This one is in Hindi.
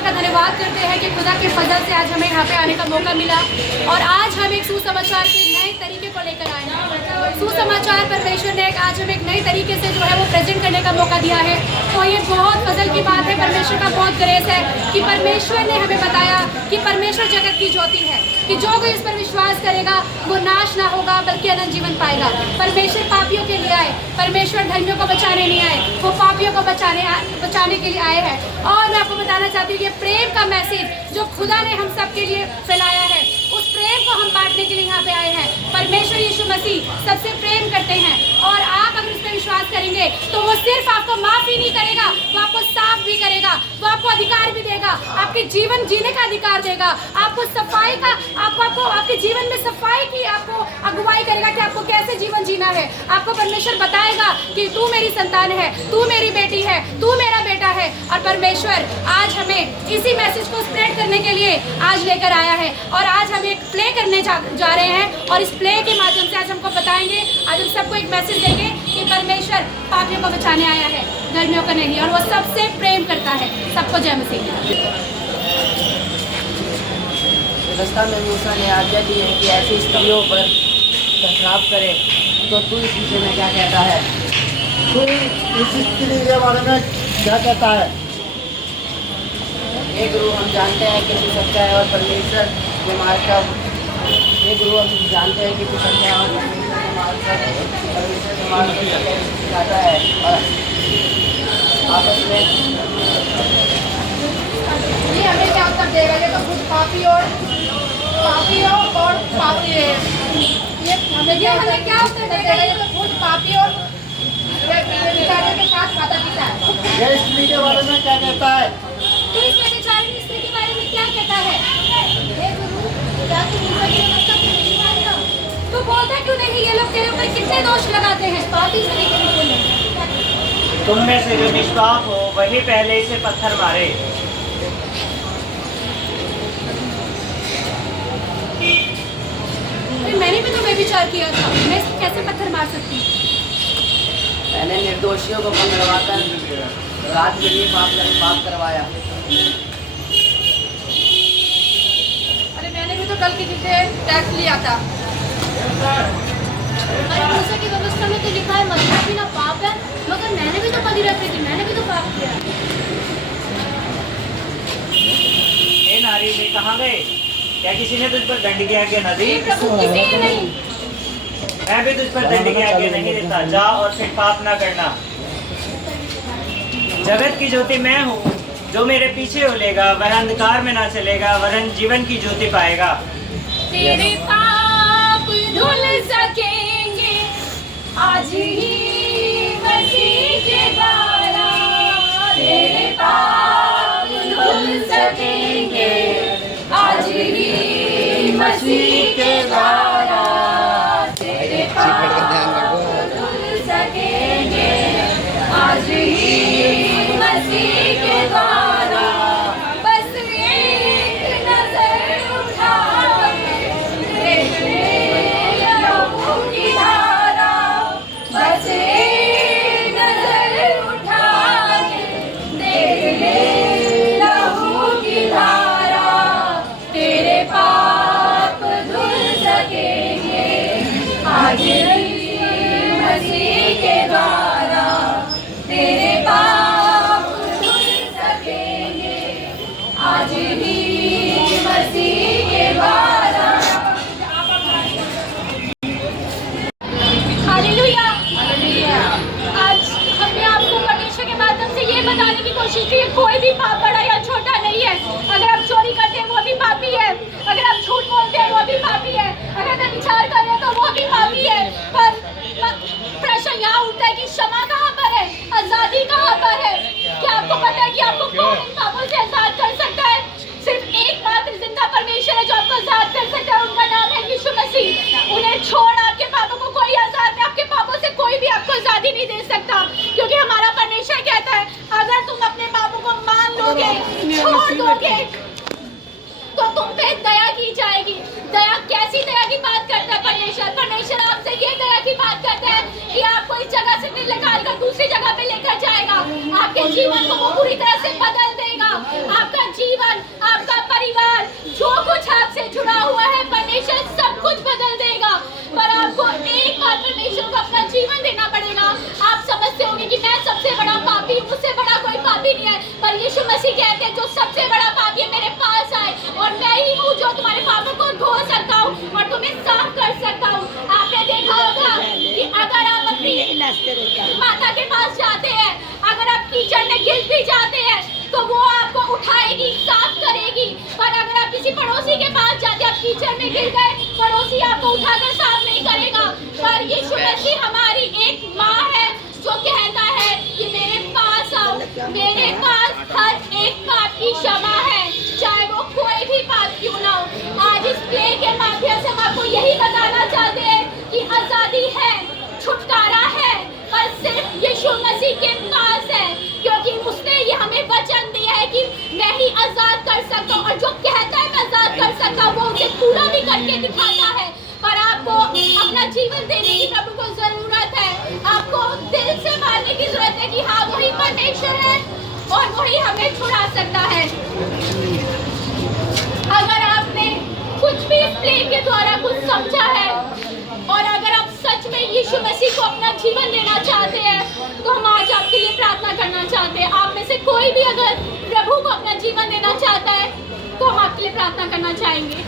परमेश्वर का धन्यवाद करते हैं कि खुदा के फजल से आज हमें यहाँ पे आने का मौका मिला और आज हम एक सुसमाचार के नए तरीके को लेकर आए हैं। सुसमाचार परमेश्वर ने आज हमें एक नए तरीके से जो है वो प्रेजेंट करने का मौका दिया है। तो ये बहुत फजल की बात है, परमेश्वर का बहुत ग्रेस है कि परमेश्वर ने हमें बताया कि परमेश्वर जगत की ज्योति है, कि जो कोई इस पर विश्वास करेगा वो नाश ना होगा बल्कि अनंत जीवन पाएगा। परमेश्वर पापियों के लिए आए, परमेश्वर धर्मियों को बचाने नहीं आए, वो पापियों को बचाने के लिए आए हैं। और मैं आपको बताना चाहती हूँ ये प्रेम का मैसेज जो खुदा ने हम सब के लिए फैलाया है, उस प्रेम को हम बांटने के लिए यहाँ पे आए हैं। परमेश्वर यीशु मसीह सबसे प्रेम करते हैं और आप अगर उस पर विश्वास करेंगे तो वो सिर्फ आपको माफ ही नहीं करेगा, वो आपको साफ भी करेगा, वो आपको अधिकार भी देगा, आपके जीवन जीने का अधिकार देगा, आपको सफाई का आपको आपके जीवन में सफाई की आपको अगुवाई करेगा कि आपको कैसे जीवन जीना है। आपको परमेश्वर बताएगा कि तू मेरी संतान है, तू मेरी बेटी है, तू मेरा बेटा है। और परमेश्वर आज हमें इसी मैसेज को स्प्रेड करने के लिए आज लेकर आया है और आज हम एक प्ले करने जा रहे हैं और इस प्ले के माध्यम से आज हमको बताएंगे, आज हम सबको एक मैसेज देंगे कि परमेश्वर पापियों को बचाने आया है, धर्मियों को नहीं, और वो सबसे प्रेम करता है। सबको जय मसीह। व्यवस्था में मूसा ने आज्ञा दी है कि ऐसी स्त्रियों पर श्राप करे, तो तू इस विषय में क्या कहता है? तू इस स्त्री के बारे में क्या कहता है? हे गुरु, हम जानते हैं कि तू सच्चा है और परमेश्वर के मार्ग का हे गुरु, हम जानते हैं कि तू सच्चा है और परमेश्वर के मार्ग का सिखाता है और आपस में ये हमें क्या उत्तर देगा? ये तो खुद पापी और पापी है। ये हमें क्या उत्तर देगा? ये तो खुद पापी और बेचारे के साथ खाता पीता है। ये स्त्री के बारे में क्या कहता है? तो इस बेचारी स्त्री के बारे में क्या कहता है? हे गुरु, क्या तुम ईश्वर की व्यवस्था को नहीं मानते हो? तू बोलता क्यों नहीं? ये लोग तेरे ऊपर कितने दोष लगाते हैं, पापी स्त्री के रूप में। तुम में से जो निष्पाप हो वही पहले इसे पत्थर मारे। मैंने भी तो व्यभिचार किया था, मैं कैसे पत्थर मार सकती? मैंने निर्दोषियों को पकड़वाकर रात के लिए पाप करवाया। अरे मैंने भी तो कल की टैक्स लिया था। अरे मूसा की व्यवस्था में तो लिखा है मदिरा भी ना पाप है, मगर मैंने भी तो मदिरा पी थी, मैंने भी तो पाप किया। हे नारी, वे कहाँ गए? क्या किसी ने तुझ पर दंड की आज्ञा न दी? प्रभु, किसी ने नहीं। मैं भी तुझ पर दंड की आज्ञा नहीं देता। जा और फिर पाप न करना। जगत की ज्योति मैं हूँ, जो मेरे पीछे उलेगा वह अंधकार में ना चलेगा वरन जीवन की ज्योति पाएगा। तेरे पाप धुल सकेंगे आज ही मसीह के द्वारा, तेरे पाप धुल सकेंगे आज ही मसीह के द्वारा, तेरे पाप धुल सकेंगे आज ही मसीह के द्वारा। बस एक नजर उठा देख ले लहू की धारा, बस एक नजर उठा देख ले लहू की धारा, तेरे पाप धुल सकेंगे आज ही मसीह के द्वारा, तेरे पाप धुल सकेंगे आज ही मसीह के द्वारा। हालेलुया। आज हमने आपको परमेश्वर के माध्यम से ये बताने की कोशिश की कोई भी पाप बड़ा या छोटा नहीं है। अगर आप चोरी करते हैं वो भी पापी है, अगर आप झूठ बोलते हैं वो भी पापी है, अगर आप विचार कर रहे हैं तो वो भी पापी है। पर प्रश्न यहाँ उठता है कि क्षमा कहाँ पर है, आजादी कहाँ पर है? क्या आपको पता है कि आपको कौन इन पापों से आजाद कर सकता है? सिर्फ एकमात्र जिंदा परमेश्वर है जो आपको आजाद कर सकता है, उनका नाम है यीशु मसीह। उन्हें छोड़ आपके पापों को कोई आजाद नहीं, आपके पापों से कोई भी आपको आजादी नहीं दे सकता, क्योंकि हमारा परमेश्वर कहता है अगर तुम अपने पापों को मान लोगे, छोड़ दोगे, तो तुम पे दया की जाएगी। दया कैसी दया की बात करता है परमेश्वर? परमेश्वर आपसे ये दया की बात करता है कि आपको इस जगह से निकाल कर दूसरी जगह पे लेकर जाएगा, आपके जीवन को वो पूरी तरह से बदल देगा, आपका जीवन आपसे जुड़ा हुआ है, परमेश्वर सब कुछ बदल देगा। पर आपको एक बार परमेश्वर को अपना जीवन देना पड़ेगा। आप समझते होंगे कि मैं सबसे बड़ा पापी हूँ, मुझसे बड़ा कोई पापी नहीं है, पर यीशु मसीह कहते हैं जो सबसे बड़ा पापी है मेरे पास आए और मैं ही हूँ जो तुम्हारे पापों को धो सकता हूँ और तुम्हें साफ कर सकता हूँ। आपने देखा होगा कि अगर आप अपनी माता के पास जाते हैं, अगर आप कीचड़ में गिर भी जाते हैं तो वो आपको उठाएगी, साफ करेगी। पर अगर आप किसी पड़ोसी के पास जाते हैं, आप कीचड़ में गिर गए, पड़ोसी आपको उठाकर साफ नहीं करेगा। पर यीशु मसीह हमारी एक माँ है जो कहता है कि मेरे पास आओ, मेरे पास हर एक पाप की क्षमा है, चाहे वो कोई भी पाप क्यों ना हो। आज इस प्ले के माध्यम से हम आपको यही बताना चाहते हैं कि आजादी है, छुटकारा है, पर सिर्फ यीशु मसीह के पास है, क्योंकि उसने ये हमें वचन दिया है कि मैं ही आजाद कर सकता हूँ और जो कहता है मैं आजाद कर सकता हूँ वो उसे पूरा भी करके दिखाता है। पर आपको अपना जीवन देने की प्रभु को जरूरत है, आपको दिल से मानने की जरूरत है कि हाँ वही परमेश्वर है और वही हमें छुड़ा सकता है। अगर आपने कुछ भी इस प्ले के द्वारा कुछ समझा है और अगर आप सच में यीशु मसीह को अपना जीवन देना चाहते हैं तो हम आज आपके लिए प्रार्थना करना चाहते हैं। आप में से कोई भी अगर प्रभु को अपना जीवन देना चाहता है तो हम आपके लिए प्रार्थना करना चाहेंगे।